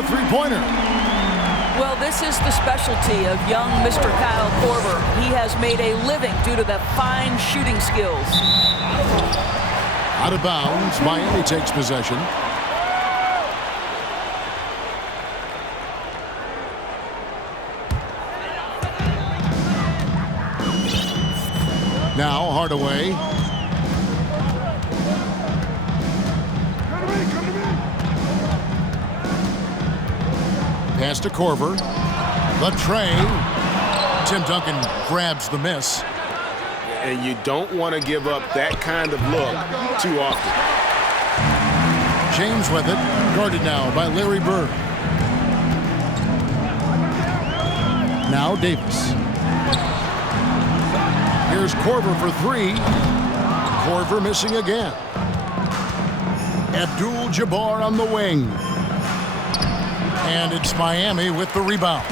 the three-pointer. Well, this is the specialty of young Mr. Kyle Korver. He has made a living due to the fine shooting skills. Out of bounds, Miami takes possession. Now Hardaway. Pass to Korver. The tray. Tim Duncan grabs the miss. And you don't want to give up that kind of look too often. James with it. Guarded now by Larry Bird. Now Davis. Here's Korver for three. Korver missing again. Abdul-Jabbar on the wing. And it's Miami with the rebound.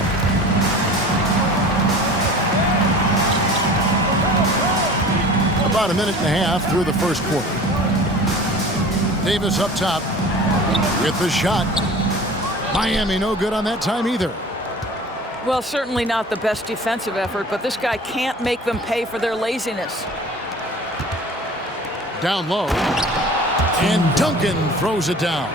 About a minute and a half through the first quarter. Davis up top with the shot. Miami no good on that time either. Well, certainly not the best defensive effort, but this guy can't make them pay for their laziness. Down low. And Duncan throws it down.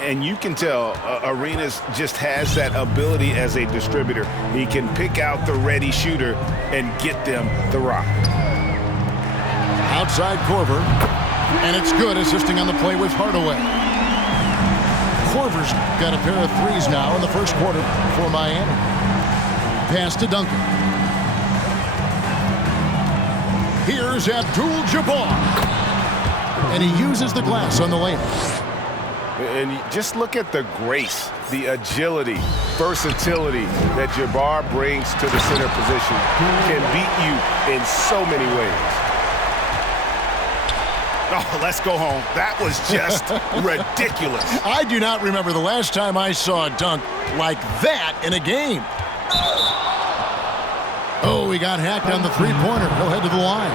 And you can tell Arenas just has that ability as a distributor. He can pick out the ready shooter and get them the rock. Outside Korver. And it's good, assisting on the play with Hardaway. Korver's got a pair of threes now in the first quarter for Miami. Pass to Duncan. Here's Abdul-Jabbar. And he uses the glass on the layup. And just look at the grace, the agility, versatility that Jabbar brings to the center position. Can beat you in so many ways. Oh, let's go home. That was just ridiculous. I do not remember the last time I saw a dunk like that in a game. Oh, he got hacked on the three-pointer. He'll head to the line.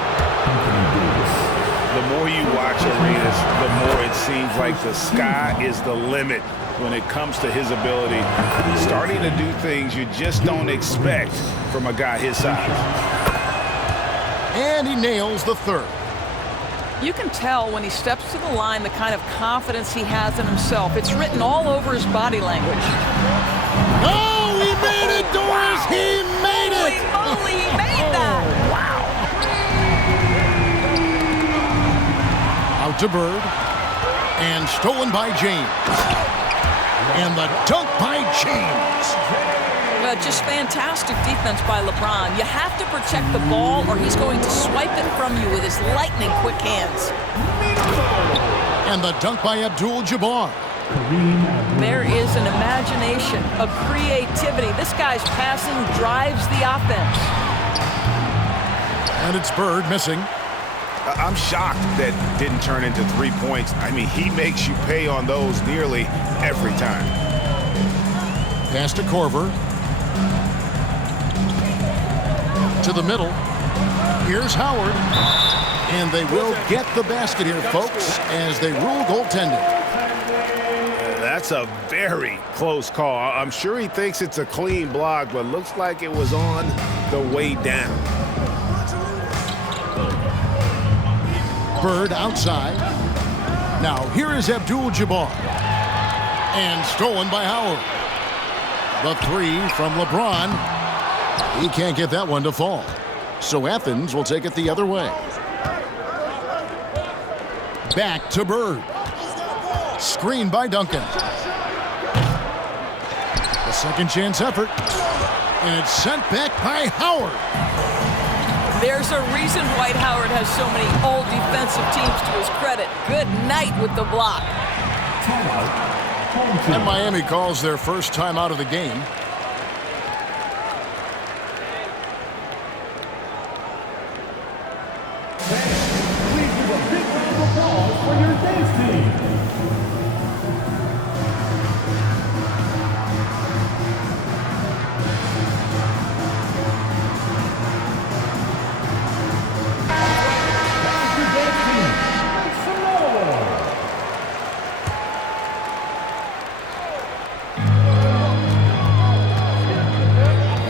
The more you watch Arenas, the more it seems like the sky is the limit when it comes to his ability. Starting to do things you just don't expect from a guy his size. And he nails the third. You can tell when he steps to the line the kind of confidence he has in himself. It's written all over his body language. Oh, he made it, Doris! He made it! Holy moly, he made that! Wow! Out to Bird. And stolen by James. And the dunk by James. Just fantastic defense by LeBron. You have to protect the ball or he's going to swipe it from you with his lightning quick hands. And the dunk by Abdul-Jabbar. There is an imagination, a creativity. This guy's passing drives the offense. And it's Bird missing. I'm shocked that didn't turn into 3 points. I mean, he makes you pay on those nearly every time. Pass to Korver. To the middle. Here's Howard. And they will get the basket here, folks, as they rule goaltending. That's a very close call. I'm sure he thinks it's a clean block, but looks like it was on the way down. Bird outside. Now here is Abdul-Jabbar. And stolen by Howard. The three from LeBron. He can't get that one to fall. So Athens will take it the other way. Back to Bird. Screen by Duncan. The second chance effort. And it's sent back by Howard. There's a reason Dwight Howard has so many all defensive teams to his credit. Good night with the block. And Miami calls their first time out of the game.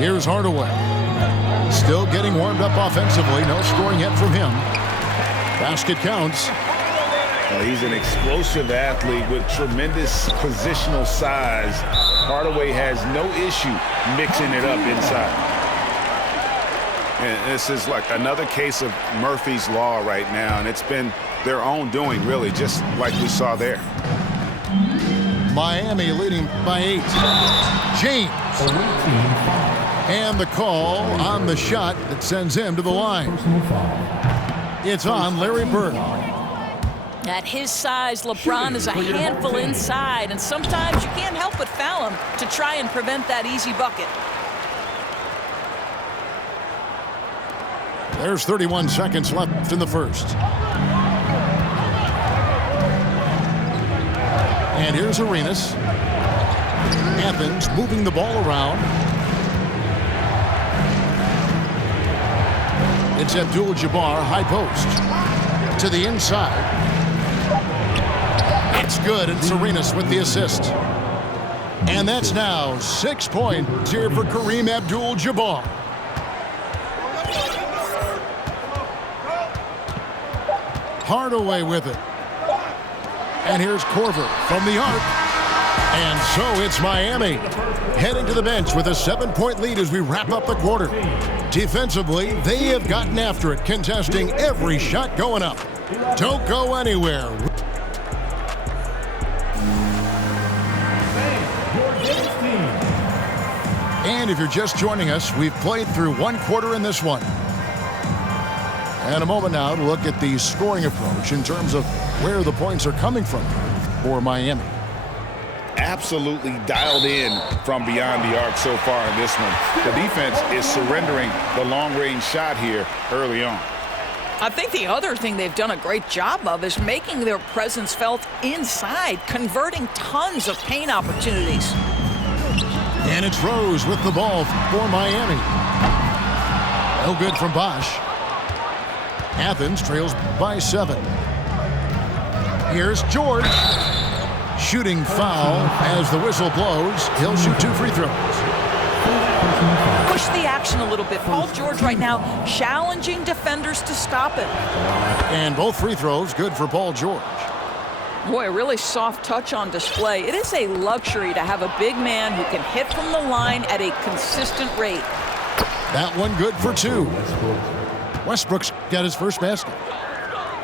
Here's Hardaway. Still getting warmed up offensively. No scoring yet from him. Basket counts. He's an explosive athlete with tremendous positional size. Hardaway has no issue mixing it up inside. And this is like another case of Murphy's Law right now, and it's been their own doing, really, just like we saw there. Miami leading by 8. James. And the call on the shot that sends him to the line. It's on Larry Bird. At his size, LeBron is a handful inside, and sometimes you can't help but foul him to try and prevent that easy bucket. There's 31 seconds left in the first. And here's Arenas. Athens moving the ball around. It's Abdul-Jabbar, high post. To the inside. It's good, and Arenas with the assist. And that's now 6 points here for Kareem Abdul-Jabbar. Hardaway with it. And here's Korver from the arc. And so it's Miami heading to the bench with a 7-point lead as we wrap up the quarter. Defensively, they have gotten after it, contesting every shot going up. Don't go anywhere. And if you're just joining us, we've played through one quarter in this one. And a moment now to look at the scoring approach in terms of where the points are coming from for Miami. Absolutely dialed in from beyond the arc so far in this one. The defense is surrendering the long-range shot here early on. I think the other thing they've done a great job of is making their presence felt inside, converting tons of paint opportunities. And it's Rose with the ball for Miami. No good from Bosch. Athens trails by 7. Here's George. Shooting foul as the whistle blows. He'll shoot 2 free throws. Push the action a little bit. Paul George right now challenging defenders to stop it. And both free throws good for Paul George. Boy, a really soft touch on display. It is a luxury to have a big man who can hit from the line at a consistent rate. That one good for 2. Westbrook's got his first basket.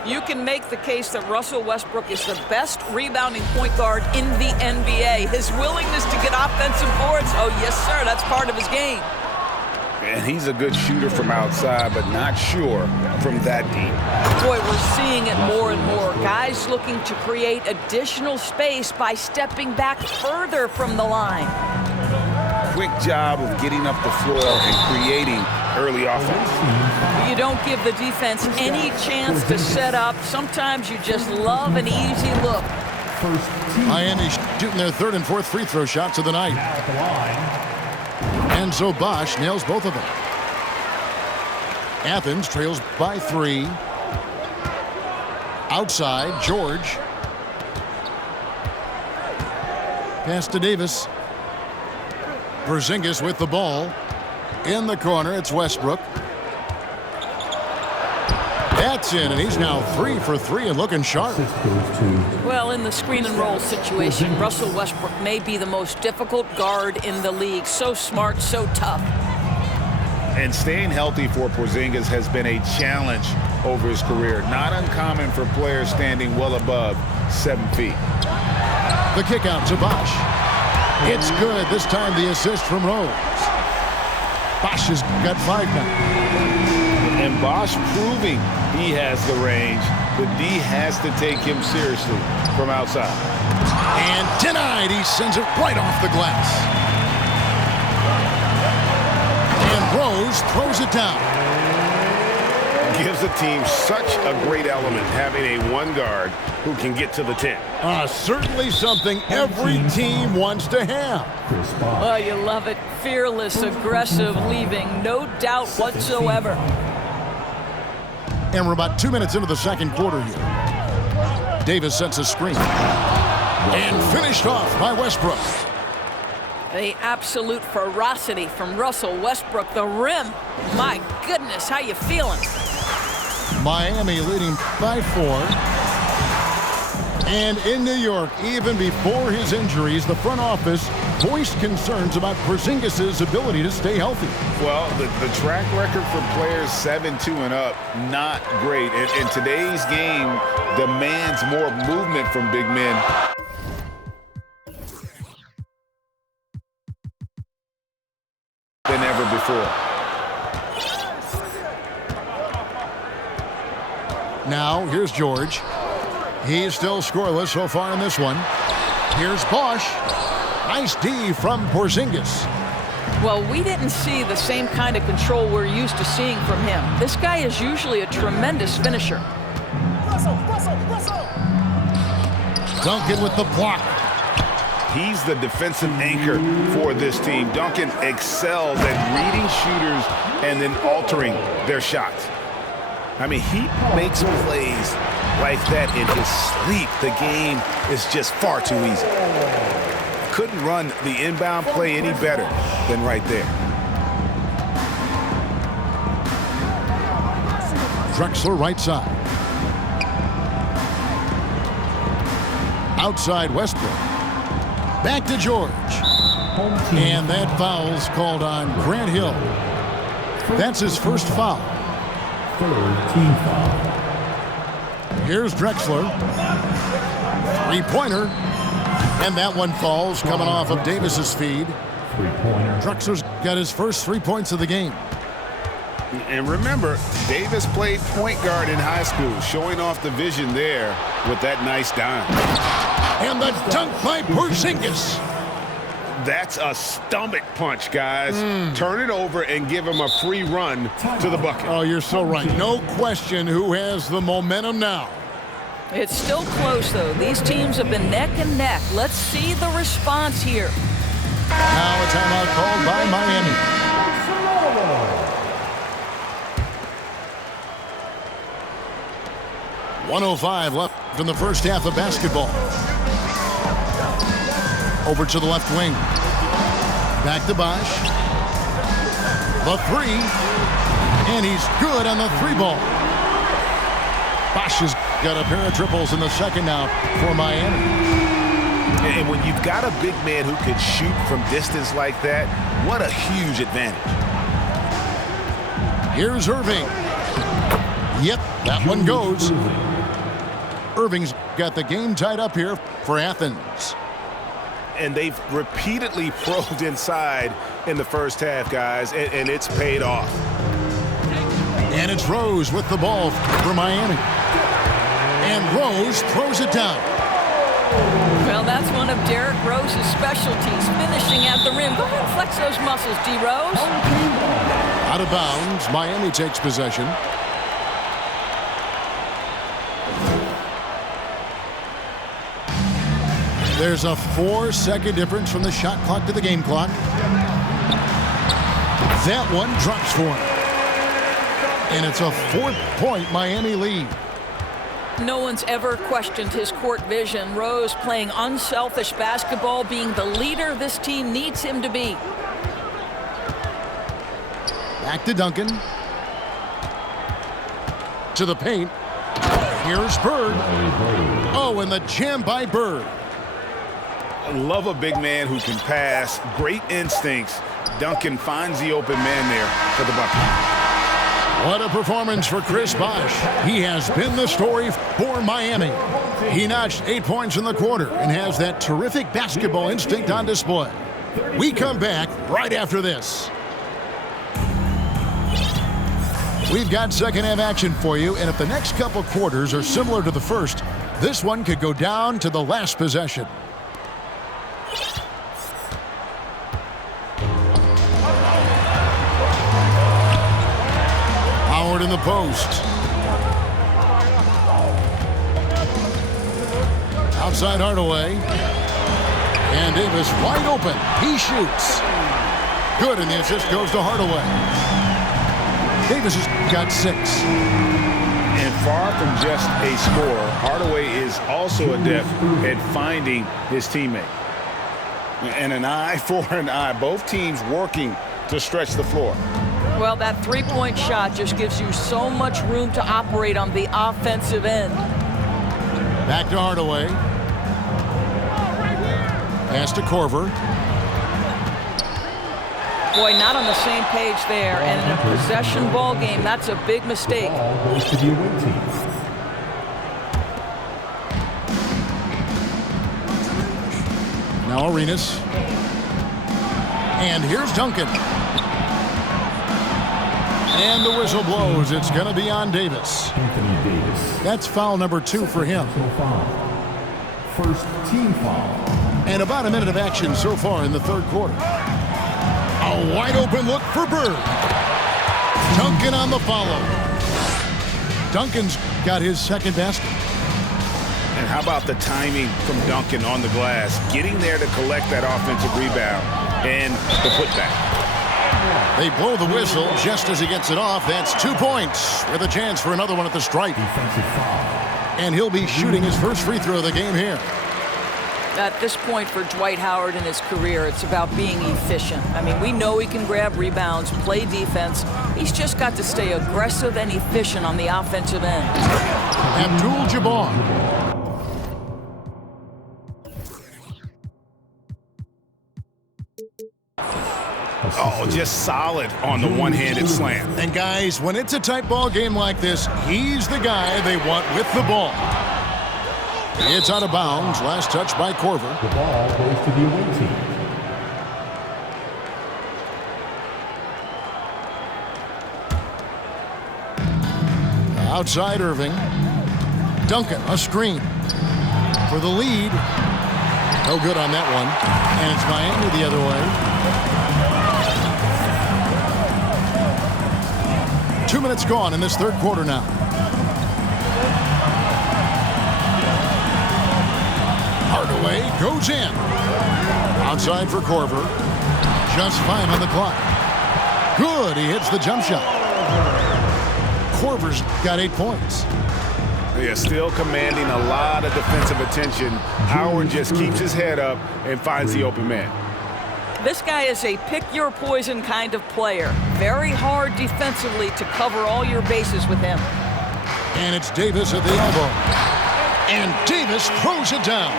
You can make the case that Russell Westbrook is the best rebounding point guard in the NBA. His willingness to get offensive boards, oh yes sir, that's part of his game. And he's a good shooter from outside, but not sure from that deep. Boy, we're seeing it more and more. Guys looking to create additional space by stepping back further from the line. Quick job of getting up the floor and creating early offense. You don't give the defense any chance to set up. Sometimes you just love an easy look. Miami shooting their 3rd and 4th free throw shots of the night. And so Bosch nails both of them. Athens trails by 3. Outside, George. Pass to Davis. Porzingis with the ball. In the corner, it's Westbrook. That's in, and he's now 3 for 3 and looking sharp. Well, in the screen and roll situation, Russell Westbrook may be the most difficult guard in the league. So smart, so tough. And staying healthy for Porzingis has been a challenge over his career. Not uncommon for players standing well above 7 feet. The kick out to Bosch. It's good. This time the assist from Rose. Bosch has got 5 now. And Bosch proving he has the range. The D has to take him seriously from outside. And denied. He sends it right off the glass. And Rose throws it down. Gives the team such a great element having a 1 guard who can get to the 10. Certainly something every team wants to have. Oh, you love it. Fearless, aggressive, leaving no doubt whatsoever. And we're about 2 minutes into the second quarter here. Davis sets a screen. And finished off by Westbrook. The absolute ferocity from Russell Westbrook. The rim. My goodness, how you feeling? Miami leading by 4. And in New York, even before his injuries, the front office voiced concerns about Porzingis' ability to stay healthy. Well, the track record for players 7-2 and up, not great. And today's game demands more movement from big men. Than ever before. Now, here's George. He's still scoreless so far in this one. Here's Bosch. Nice D from Porzingis. Well, we didn't see the same kind of control we're used to seeing from him. This guy is usually a tremendous finisher. Duncan with the block. He's the defensive anchor for this team. Duncan excels at reading shooters and then altering their shots. I mean, he makes plays like that in his sleep. The game is just far too easy. Couldn't run the inbound play any better than right there. Drexler right side. Outside Westbrook. Back to George. And that foul's called on Grant Hill. That's his first foul. Team foul. Here's Drexler. Three-pointer. And that one falls coming off of Davis's feed. Three-pointer. Drexler's got his first 3 points of the game. And remember, Davis played point guard in high school, showing off the vision there with that nice dime. And the dunk by Porzingis. That's a stomach punch, guys. Turn it over and give him a free run to the bucket. Oh, you're so right. No question who has the momentum now. It's still close, though. These teams have been neck and neck. Let's see the response here. Now a timeout called by Miami. 1:05 left in the first half of basketball. Over to the left wing. Back to Bosch. The three. And he's good on the three ball. Bosch has got a pair of triples in the second now for Miami. And when you've got a big man who can shoot from distance like that, what a huge advantage. Here's Irving. Yep, that one goes. Irving's got the game tied up here for Athens. And they've repeatedly probed inside in the first half, guys, and it's paid off. And it's Rose with the ball for Miami. And Rose throws it down. Well, that's one of Derrick Rose's specialties, finishing at the rim. Go ahead and flex those muscles, D. Rose. Out of bounds, Miami takes possession. There's a 4-second difference from the shot clock to the game clock. That one drops for him. And it's a 4-point Miami lead. No one's ever questioned his court vision. Rose playing unselfish basketball, being the leader this team needs him to be. Back to Duncan. To the paint. Here's Bird. Oh, and the jam by Bird. I love a big man who can pass. Great instincts. Duncan finds the open man there for the bucket. What a performance for Chris Bosh. He has been the story for Miami. He notched 8 points in the quarter and has that terrific basketball instinct on display. We come back right after this. We've got second half action for you, and if the next couple quarters are similar to the first, this one could go down to the last possession. Howard in the post. Outside Hardaway. And Davis wide open. He shoots. Good, and the assist goes to Hardaway. Davis has got 6. And far from just a scorer, Hardaway is also adept at finding his teammate. And an eye for an eye. Both teams working to stretch the floor. Well, that three-point shot just gives you so much room to operate on the offensive end. Back to Hardaway. Pass to Korver. Boy, not on the same page there. And in a possession ball game, that's a big mistake. Ball goes to the away team. Now Arenas. And here's Duncan. And the whistle blows. It's going to be on Davis. Anthony Davis. That's foul number 2 for him. Personal foul. First team foul. And about a minute of action so far in the third quarter. A wide open look for Bird. Duncan on the follow. Duncan's got his second basket. And how about the timing from Duncan on the glass? Getting there to collect that offensive rebound and the putback. They blow the whistle just as he gets it off. That's 2 points with a chance for another one at the stripe. Defensive foul. And he'll be shooting his first free throw of the game here. At this point for Dwight Howard in his career, it's about being efficient. I mean, we know he can grab rebounds, play defense. He's just got to stay aggressive and efficient on the offensive end. Abdul-Jabbar. Oh, just solid on the one-handed slam. And guys, when it's a tight ball game like this, he's the guy they want with the ball. It's out of bounds. Last touch by Korver. The ball goes to the away team. Outside Irving. Duncan, a screen. For the lead. No good on that one. And it's Miami the other way. 2 minutes gone in this third quarter now. Hardaway goes in. Outside for Korver. Just 5 on the clock. Good, he hits the jump shot. Korver's got 8 points. Yeah, still commanding a lot of defensive attention. Howard just keeps his head up and finds the open man. This guy is a pick-your-poison kind of player. Very hard defensively to cover all your bases with him. And it's Davis at the elbow. And Davis throws it down.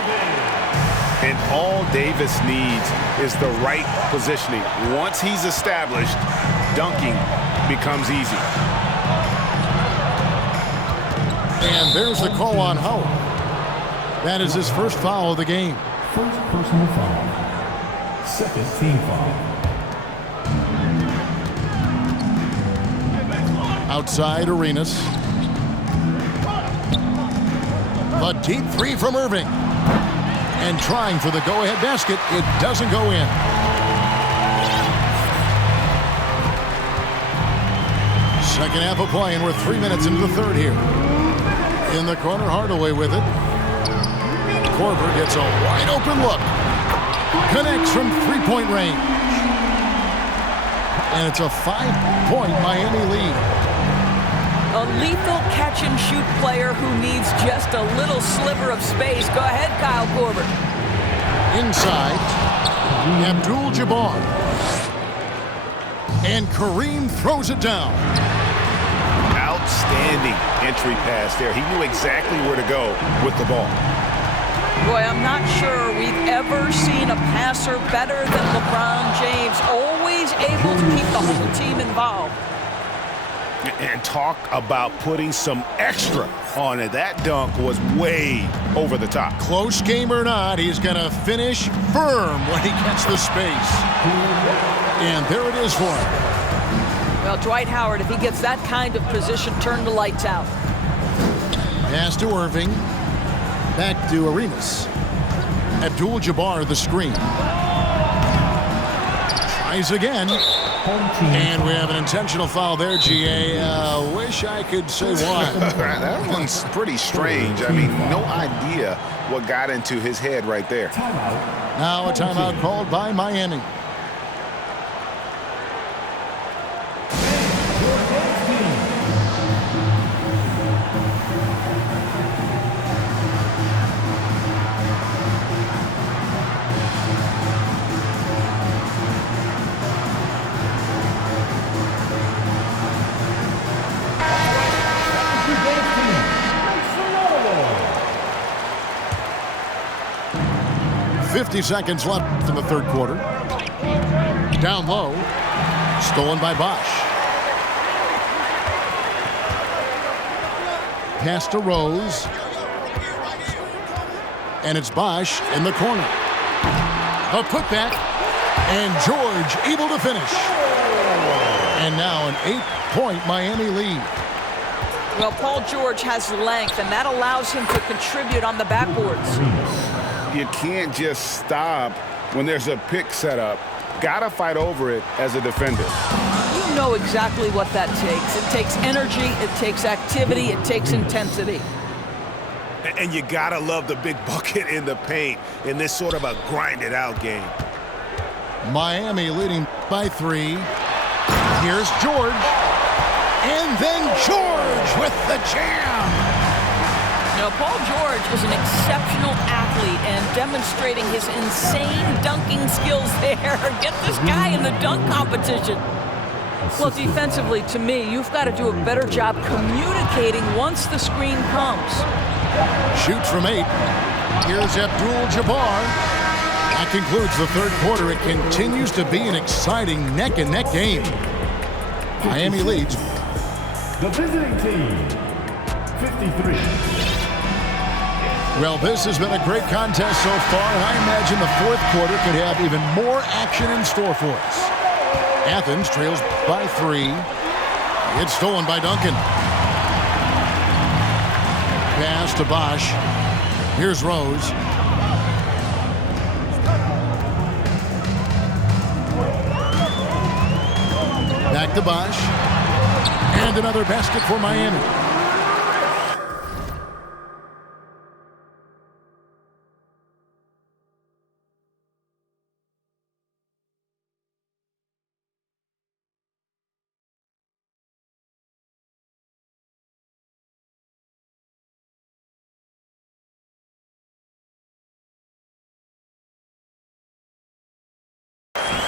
And all Davis needs is the right positioning. Once he's established, dunking becomes easy. And there's the call on Howard. That is his first foul of the game. First personal foul. Second team foul. Outside Arenas. A deep three from Irving. And trying for the go-ahead basket. It doesn't go in. Second half of play, and we're 3 minutes into the third here. In the corner, Hardaway with it. Korver gets a wide-open look. Connects from three-point range. And it's a 5-point Miami lead. A lethal catch-and-shoot player who needs just a little sliver of space. Go ahead, Kyle Korver. Inside, Abdul-Jabbar. And Kareem throws it down. Outstanding entry pass there. He knew exactly where to go with the ball. Boy, I'm not sure we've ever seen a passer better than LeBron James. Always able to keep the whole team involved. And talk about putting some extra on it. That dunk was way over the top. Close game or not, he's going to finish firm when he gets the space. And there it is for him. Well, Dwight Howard, if he gets that kind of position, turn the lights out. Pass to Irving. Back to Arenas. Abdul-Jabbar the screen. Tries again. And we have an intentional foul there, GA. Wish I could say why. That one's pretty strange. I mean, no idea what got into his head right there. Now a timeout called by Miami. 50 seconds left in the third quarter. Down low. Stolen by Bosch. Pass to Rose. And it's Bosch in the corner. The putback. And George able to finish. And now an 8-point Miami lead. Well, Paul George has length, and that allows him to contribute on the backboards. You can't just stop when there's a pick set up. Gotta fight over it as a defender. You know exactly what that takes. It takes energy, it takes activity, it takes intensity. And you gotta love the big bucket in the paint in this sort of a grinded-out game. Miami leading by 3. Here's George. And then George with the jam. Now, Paul George is an exceptional athlete and demonstrating his insane dunking skills there. Get this guy in the dunk competition. Well, defensively, to me, you've got to do a better job communicating once the screen comes. Shoots from 8. Here's Abdul-Jabbar. That concludes the third quarter. It continues to be an exciting neck-and-neck game. Miami leads. The visiting team, 53. Well, this has been a great contest so far, and I imagine the fourth quarter could have even more action in store for us. Athens trails by 3. It's stolen by Duncan. Pass to Bosch. Here's Rose. Back to Bosch. And another basket for Miami.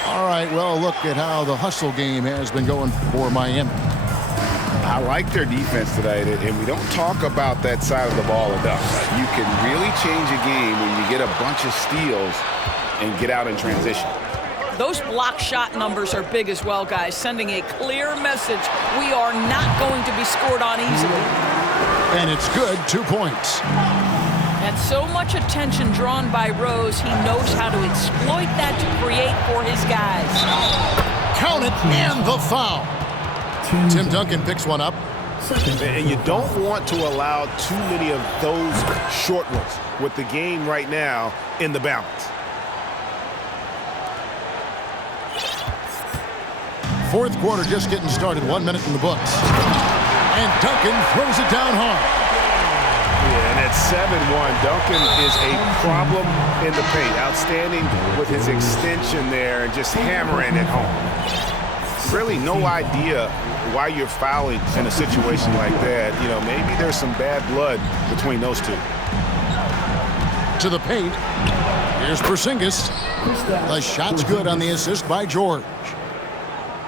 All right, well, look at how the hustle game has been going for Miami. I like their defense tonight, and we don't talk about that side of the ball enough. You can really change a game when you get a bunch of steals and get out in transition. Those block shot numbers are big as well, guys, sending a clear message. We are not going to be scored on easily. And it's good, 2 points. And so much attention drawn by Rose, he knows how to exploit that to create for his guys. Count it, and the foul. Tim Duncan picks one up. And you don't want to allow too many of those short ones with the game right now in the balance. Fourth quarter just getting started, 1 minute in the books. And Duncan throws it down hard. Yeah, and at 7-1, Duncan is a problem in the paint. Outstanding with his extension there and just hammering it home. Really no idea why you're fouling in a situation like that. You know, maybe there's some bad blood between those two. To the paint. Here's Porzingis. The shot's good on the assist by George.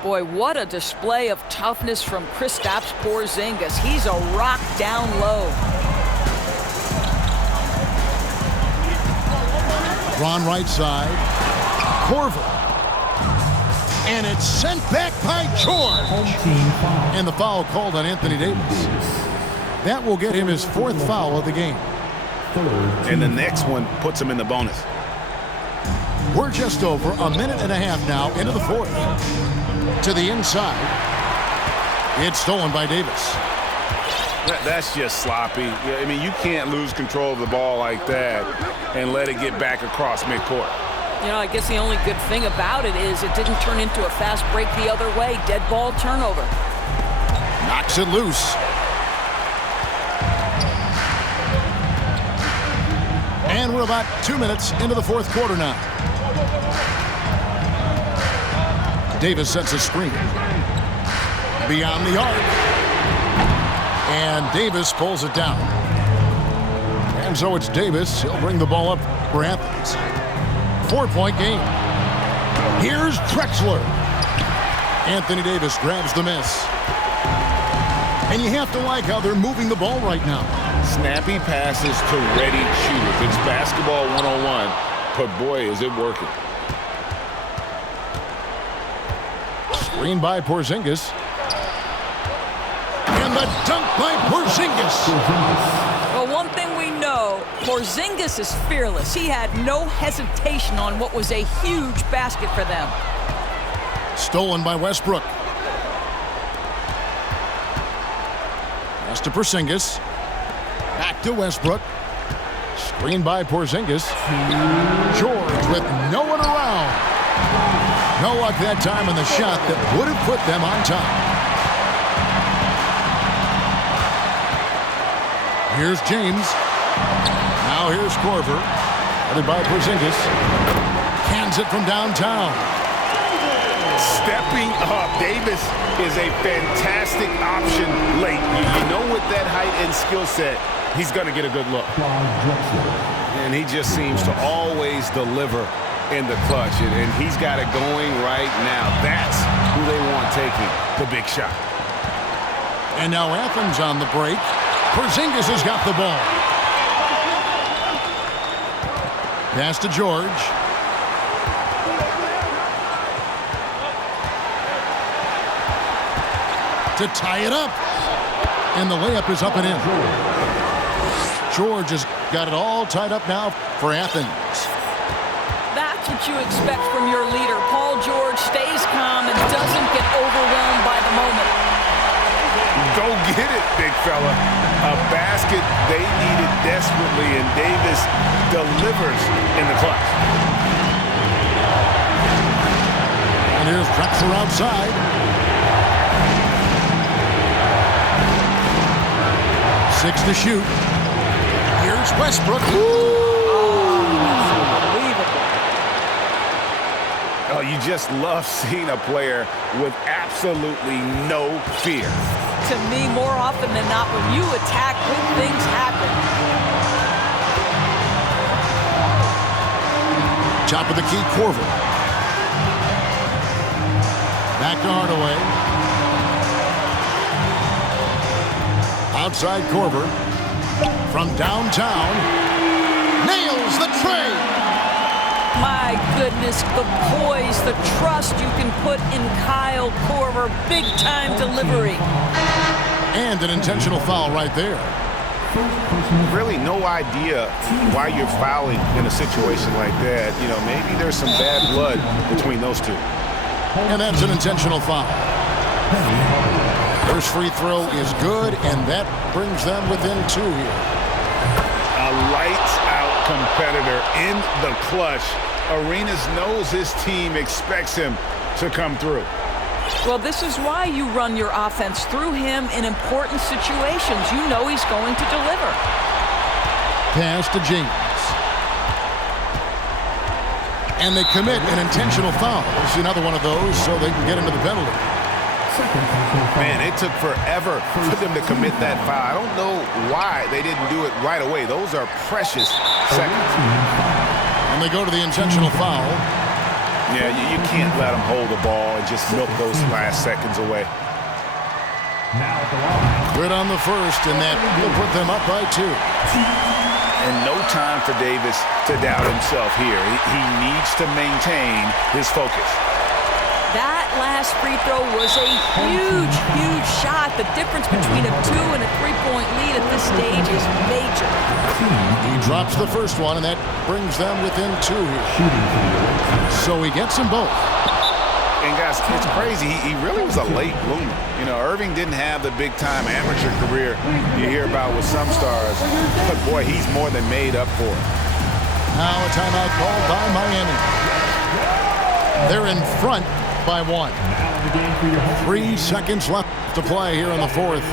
Boy, what a display of toughness from Kristaps Porzingis. He's a rock down low. Ron right side. Korver. And it's sent back by George. And the foul called on Anthony Davis. That will get him his 4th foul of the game. And the next one puts him in the bonus. We're just over a minute and a half now into the 4th. To the inside. It's stolen by Davis. That's just sloppy. I mean, you can't lose control of the ball like that and let it get back across midcourt. You know, I guess the only good thing about it is it didn't turn into a fast break the other way. Dead ball turnover. Knocks it loose. And we're about 2 minutes into the 4th quarter now. Davis sets a screen. Beyond the arc. And Davis pulls it down. And so it's Davis. He'll bring the ball up for Athens. 4-point game. Here's Drexler. Anthony Davis grabs the miss. And you have to like how they're moving the ball right now. Snappy passes to ready shooters. It's basketball 101. but boy, is it working. Screen by Porzingis. And the dunk by Porzingis. Well, one thing we know, Porzingis is fearless. He had no hesitation on what was a huge basket for them. Stolen by Westbrook. Pass to Porzingis. Back to Westbrook. Screen by Porzingis. George with no one around. No luck that time in the shot that would have put them on top. Here's James. Now here's Korver. Headed by Porzingis. Hands it from downtown. Stepping up. Davis is a fantastic option late. You know with that height and skill set, he's going to get a good look. And he just seems to always deliver in the clutch. And he's got it going right now. That's who they want taking the big shot. And now Athens on the break. Porzingis has got the ball. Pass to George. To tie it up. And the layup is up and in. George has got it all tied up now for Athens. That's what you expect from your leader. Paul George stays calm and doesn't get overwhelmed by the moment. Go get it, big fella. A basket they needed desperately, and Davis delivers in the clutch. And here's Drexler outside. 6 to shoot. Here's Westbrook. Oh, you just love seeing a player with absolutely no fear. To me, more often than not, when you attack, good things happen. Top of the key, Korver. Back to Hardaway. Outside Korver. From downtown. Nails the tray. My goodness, the poise, the trust you can put in Kyle Korver. Big-time delivery. And an intentional foul right there. Really no idea why you're fouling in a situation like that. You know, maybe there's some bad blood between those two. And that's an intentional foul. First free throw is good, and that brings them within 2 here. A lights-out competitor in the clutch. Arenas knows his team expects him to come through. Well, this is why you run your offense through him in important situations. You know he's going to deliver. Pass to James. And they commit an intentional foul. There's another one of those so they can get into the penalty. Man, it took forever for them to commit that foul. I don't know why they didn't do it right away. Those are precious seconds. And they go to the intentional foul. Yeah, you can't let them hold the ball and just milk those last seconds away. Good on the first, and that will put them up by 2. And no time for Davis to doubt himself here. He needs to maintain his focus. That last free throw was a huge, huge shot. The difference between a 2 and a 3-point lead at this stage is major. He drops the first one, and that brings them within 2 here. So he gets them both. And guys, it's crazy. He really was a late bloomer. You know, Irving didn't have the big-time amateur career you hear about with some stars. But boy, he's more than made up for it. Now a timeout called by Miami. They're in front by 1. 3 seconds left to play here in the fourth.